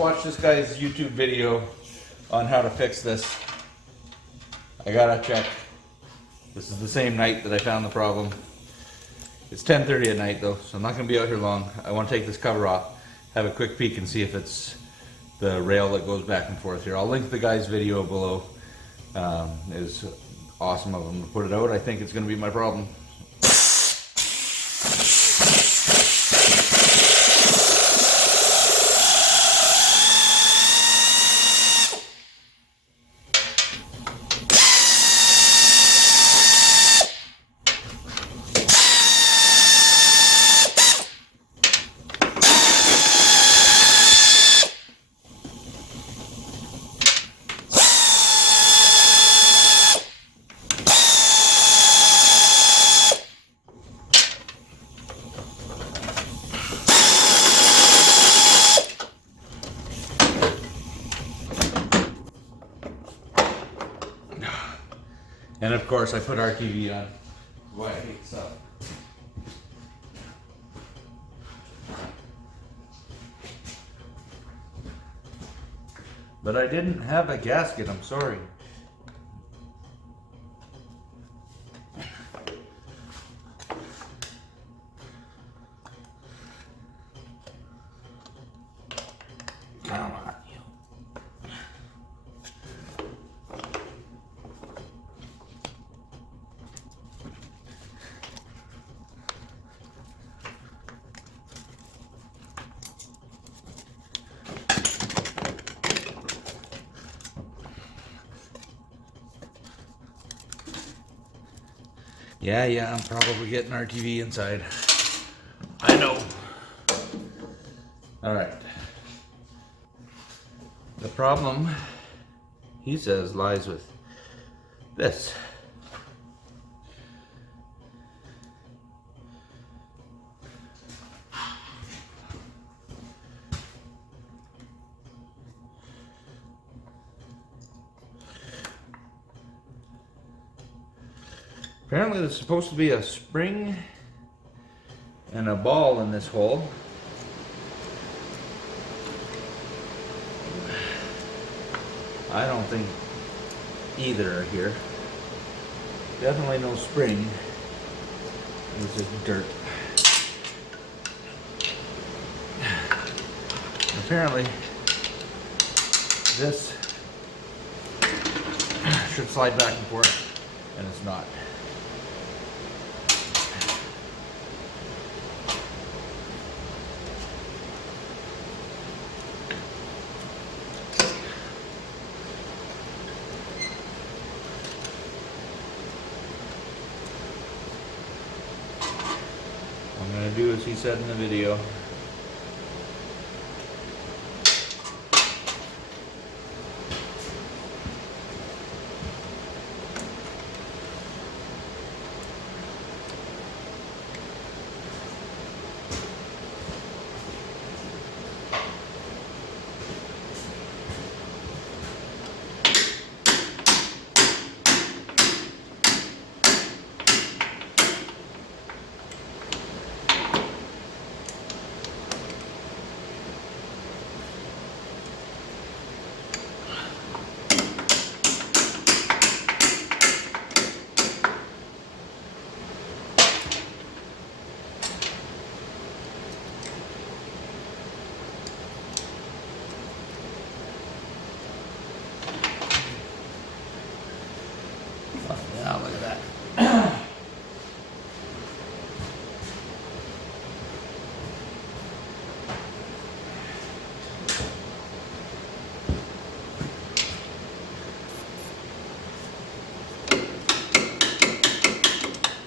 watched this guy's YouTube video on how to fix this. I gotta check. This is the same night that I found the problem. It's 10:30 at night though, so I'm not gonna be out here long. I want to take this cover off, have a quick peek and see if it's the rail that goes back and forth here. I'll link the guy's video below. It's awesome of him to put it out. I think it's gonna be my problem. And of course, I put RTV on. Why I hate stuff. But I didn't have a gasket, I'm sorry. Come on. Yeah, I'm probably getting RTV inside. I know. All right. The problem, he says, lies with this. Apparently there's supposed to be a spring and a ball in this hole. I don't think either are here. Definitely no spring. It's just dirt. Apparently this should slide back and forth, and it's not. I'm going to do as he said in the video. Yeah, look at that.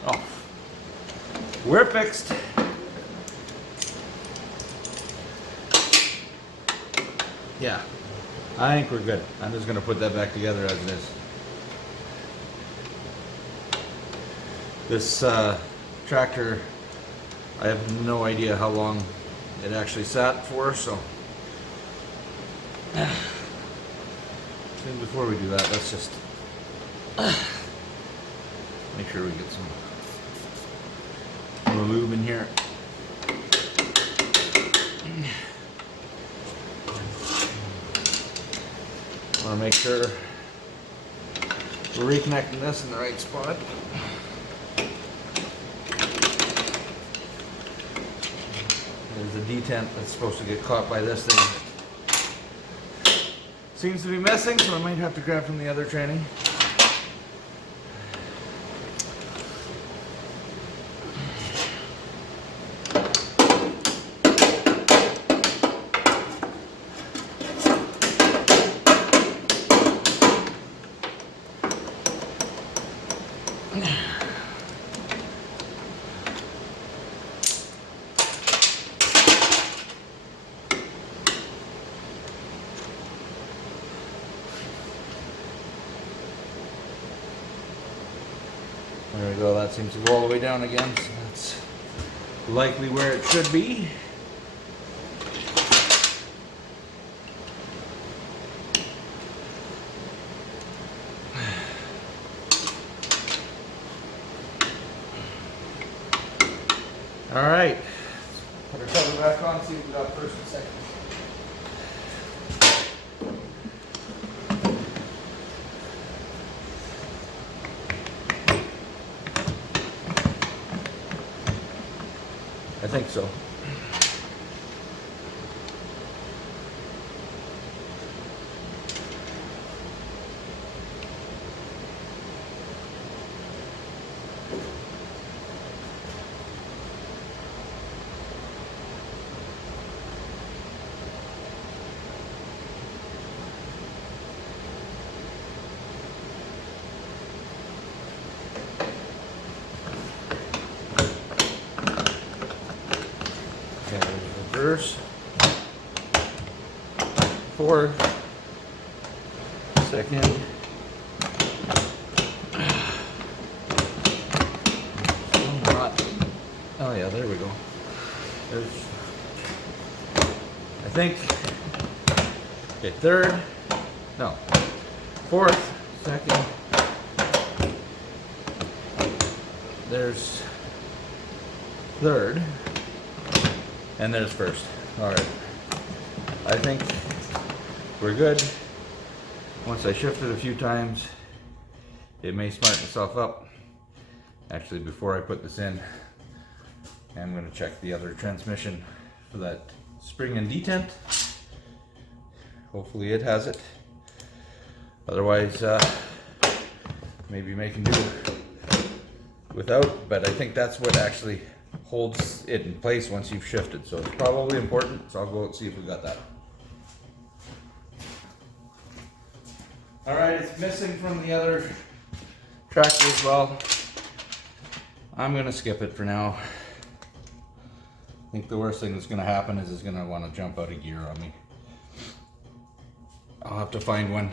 Oh, we're fixed. Yeah, I think we're good. I'm just gonna put that back together as it is. This tractor, I have no idea how long it actually sat for, so before we do that, let's just make sure we get some lube in here. want to make sure we're reconnecting this in the right spot. There's a detent that's supposed to get caught by this thing. Seems to be missing, so I might have to grab from the other tranny. There we go, that seems to go all the way down again, so that's likely where it should be. All right, put our cover back on, see what we got first and second. I think so. Reverse, forward, second, oh yeah, there we go. There's, I think, okay, third, no, fourth, second, there's third, and there's first. All right, I think we're good. Once I shift it a few times, it may smart itself up. Actually, before I put this in, I'm going to check the other transmission for that spring and detent. Hopefully it has it. Otherwise, maybe making do without, but I think that's what actually holds it in place once you've shifted, so it's probably important, so I'll go and see if we got that. Alright, it's missing from the other tractor as well. I'm gonna skip it for now. I think the worst thing that's gonna happen is it's gonna want to jump out of gear on me. I'll have to find one.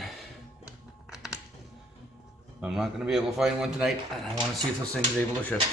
I'm not gonna be able to find one tonight, and I want to see if this thing is able to shift.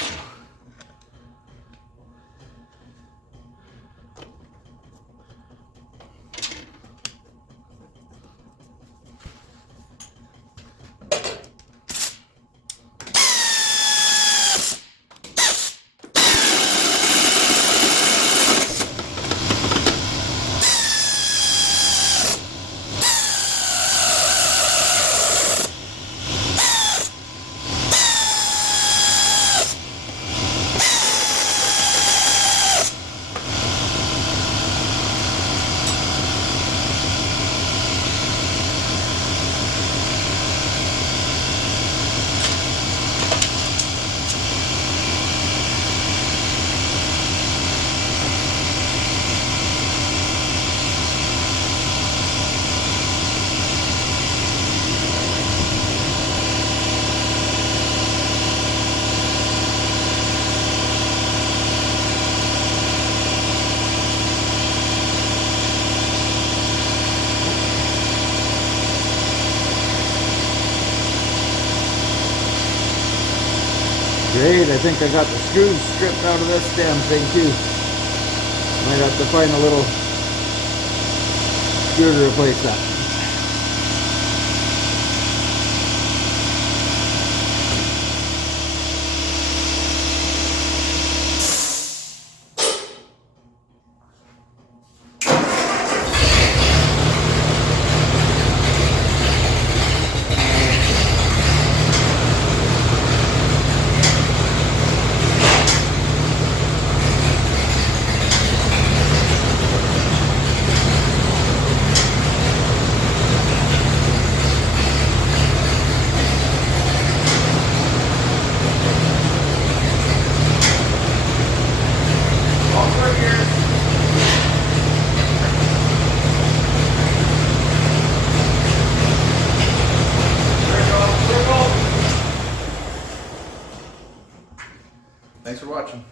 Great, I think I got the screws stripped out of this damn thing too. Might have to find a little screw to replace that. Thanks for watching.